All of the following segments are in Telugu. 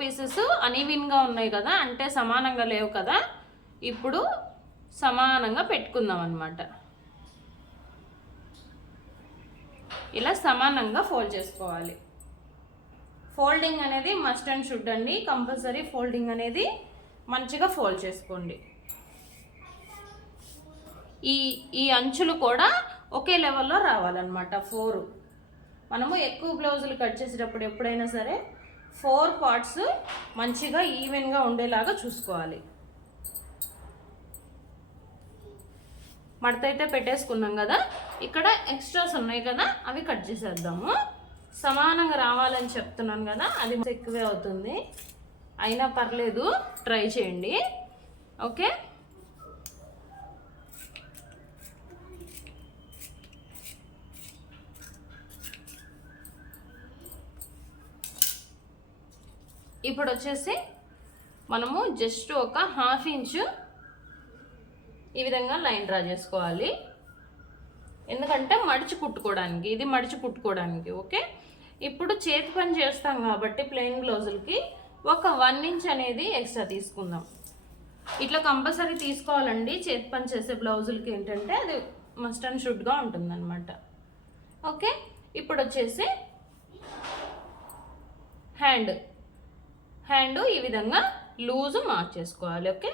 పీసెస్ అన్ఈవెన్గా ఉన్నాయి కదా, అంటే సమానంగా లేవు కదా. ఇప్పుడు సమానంగా పెట్టుకుందాం అన్నమాట. ఇలా సమానంగా ఫోల్డ్ చేసుకోవాలి. ఫోల్డింగ్ అనేది మస్ట్ అండ్ షుడ్ అండి, కంపల్సరీ ఫోల్డింగ్ అనేది మంచిగా ఫోల్డ్ చేసుకోండి. ఈ అంచులు కూడా ఒకే లెవెల్లో రావాలన్నమాట. 4 మనము ఎక్కువ బ్లౌజులు కట్ చేసేటప్పుడు ఎప్పుడైనా సరే 4 పార్ట్స్ మంచిగా ఈవెన్గా ఉండేలాగా చూసుకోవాలి. మడత అయితే పెట్టేసుకున్నాం కదా, ఇక్కడ ఎక్స్ట్రాస్ ఉన్నాయి కదా, అవి కట్ చేసేద్దాము. సమానంగా రావాలని చెప్తున్నాను కదా, అది ఎక్కువే అవుతుంది, అయినా పర్లేదు, ట్రై చేయండి. ఓకే, ఇప్పుడు వచ్చేసి మనము జస్ట్ ఒక 1/2 ఇంచు ఈ విధంగా లైన్ డ్రా చేసుకోవాలి. ఎందుకంటే మడిచి కుట్టుకోవడానికి, ఇది మడిచి కుట్టుకోవడానికి. ఓకే, ఇప్పుడు చేతి పని చేస్తాం కాబట్టి ప్లెయిన్ బ్లౌజులకి ఒక 1 ఇంచ్ అనేది ఎక్స్ట్రా తీసుకుందాం. ఇట్లా కంపల్సరీ తీసుకోవాలండి. చేతి పని చేసే బ్లౌజులకి ఏంటంటే అది మస్ట్ అండ్ షుడ్గా ఉంటుందన్నమాట. ఓకే, ఇప్పుడు వచ్చేసి హ్యాండ్ ఈ విధంగా లూజ్ మార్క్ చేసుకోవాలి. ఓకే,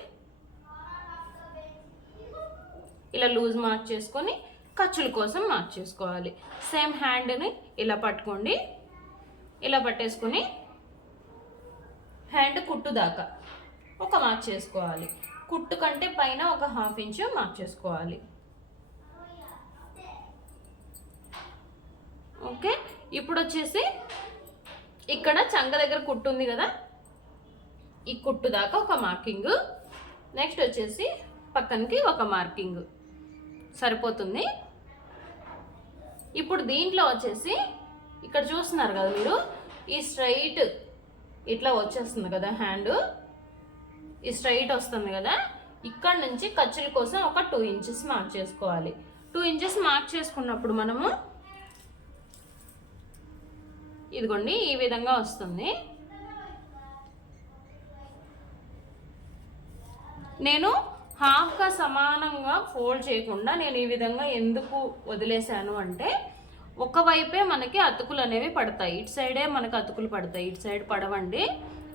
ఇలా లూజ్ మార్క్ చేసుకొని ఖర్చుల కోసం మార్క్ చేసుకోవాలి. సేమ్ హ్యాండ్ని ఇలా పట్టుకోండి, ఇలా పట్టేసుకొని హ్యాండ్ కుట్టు దాకా ఒక మార్క్ చేసుకోవాలి. కుట్టు కంటే పైన ఒక 1/2 ఇంచు మార్క్ చేసుకోవాలి. ఓకే, ఇప్పుడు వచ్చేసి ఇక్కడ చంక దగ్గర కుట్టు ఉంది కదా, ఈ కుట్టు దాకా ఒక మార్కింగ్, నెక్స్ట్ వచ్చేసి పక్కనకి ఒక మార్కింగ్ సరిపోతుంది. ఇప్పుడు దీంట్లో వచ్చేసి ఇక్కడ చూస్తున్నారు కదా మీరు, ఈ స్ట్రైట్ ఇట్లా వచ్చేస్తుంది కదా, హ్యాండ్ ఈ స్ట్రైట్ వస్తుంది కదా, ఇక్కడ నుంచి ఖర్చుల కోసం ఒక 2 ఇంచెస్ మార్క్ చేసుకోవాలి. 2 ఇంచెస్ మార్క్ చేసుకున్నప్పుడు మనము ఇదిగోండి ఈ విధంగా వస్తుంది. నేను హాఫ్గా సమానంగా ఫోల్డ్ చేయకుండా నేను ఈ విధంగా ఎందుకు వదిలేశాను అంటే, ఒకవైపే మనకి అతుకులు అనేవి పడతాయి, ఇటు సైడే మనకు అతుకులు పడతాయి, ఇటు సైడ్ పడవండి.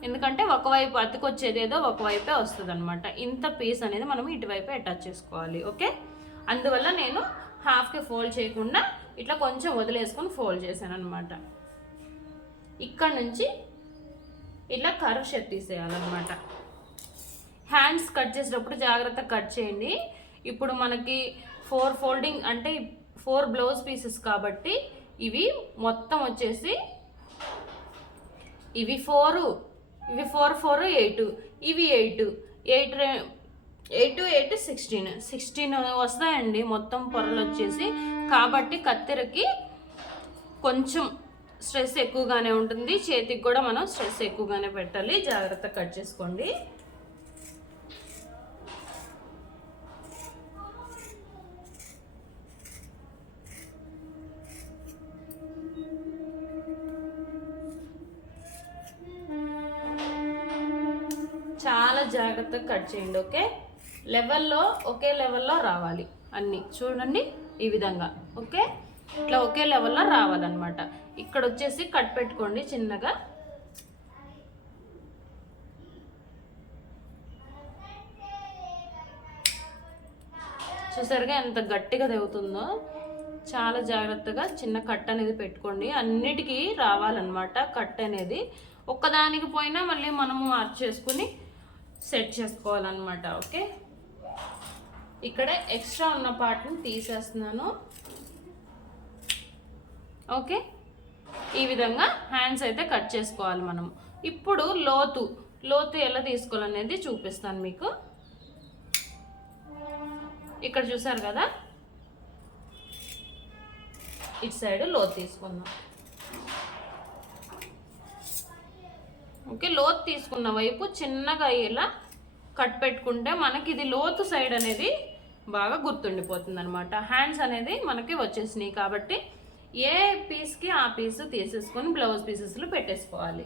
ఎందుకంటే ఒకవైపు అతుకు వచ్చేది ఏదో ఒకవైపే వస్తుంది అనమాట. ఇంత పీస్ అనేది మనం ఇటువైపే అటాచ్ చేసుకోవాలి. ఓకే, అందువల్ల నేను హాఫ్కి ఫోల్డ్ చేయకుండా ఇట్లా కొంచెం వదిలేసుకొని ఫోల్డ్ చేశాను అనమాట. ఇక్కడ నుంచి ఇట్లా కర్వ్ షేప్ తీసేయాలన్నమాట. హ్యాండ్స్ కట్ చేసేటప్పుడు జాగ్రత్తగా కట్ చేయండి. ఇప్పుడు మనకి 4 ఫోల్డింగ్ అంటే 4 బ్లౌజ్ పీసెస్ కాబట్టి ఇవి మొత్తం వచ్చేసి ఇవి 4 4 8, ఇవి 8 16 వస్తాయండి మొత్తం పొరలు వచ్చేసి. కాబట్టి కత్తెరకి కొంచెం స్ట్రెస్ ఎక్కువగానే ఉంటుంది, చేతికి కూడా మనం స్ట్రెస్ ఎక్కువగానే పెట్టాలి. జాగ్రత్తగా కట్ చేసుకోండి. చాలా జాగ్రత్తగా కట్ చేయండి. ఓకే, ఒకే లెవెల్లో రావాలి అన్నీ. చూడండి ఈ విధంగా. ఓకే, ఇట్లా ఒకే లెవెల్లో రావాలన్నమాట. ఇక్కడ వచ్చేసి కట్ పెట్టుకోండి చిన్నగా. చూసారుగా ఎంత గట్టిగా తెగుతుందో. చాలా జాగ్రత్తగా చిన్న కట్ అనేది పెట్టుకోండి. అన్నిటికీ రావాలన్నమాట కట్ అనేది. ఒక్కదానికి పోయినా మళ్ళీ మనము మార్క్ చేసుకుని సెట్ చేసుకోవాలన్నమాట. ఓకే, ఇక్కడ ఎక్స్ట్రా ఉన్న పార్ట్ని తీసేస్తున్నాను. ఓకే, ఈ విధంగా హ్యాండ్స్ అయితే కట్ చేసుకోవాలి మనం. ఇప్పుడు లోతు ఎలా తీసుకోవాలనేది చూపిస్తాను మీకు. ఇక్కడ చూసారు కదా, ఇటు సైడ్ లోతు తీసుకుందాం. ఓకే, లోతు తీసుకున్న వైపు చిన్నగా ఇలా కట్ పెట్టుకుంటే మనకి ఇది లోతు సైడ్ అనేది బాగా గుర్తుండిపోతుంది అనమాట. హ్యాండ్స్ అనేది మనకి వచ్చేసినాయి కాబట్టి ఏ పీస్కి ఆ పీస్ తీసేసుకొని బ్లౌజ్ పీసెస్లో పెట్టేసుకోవాలి.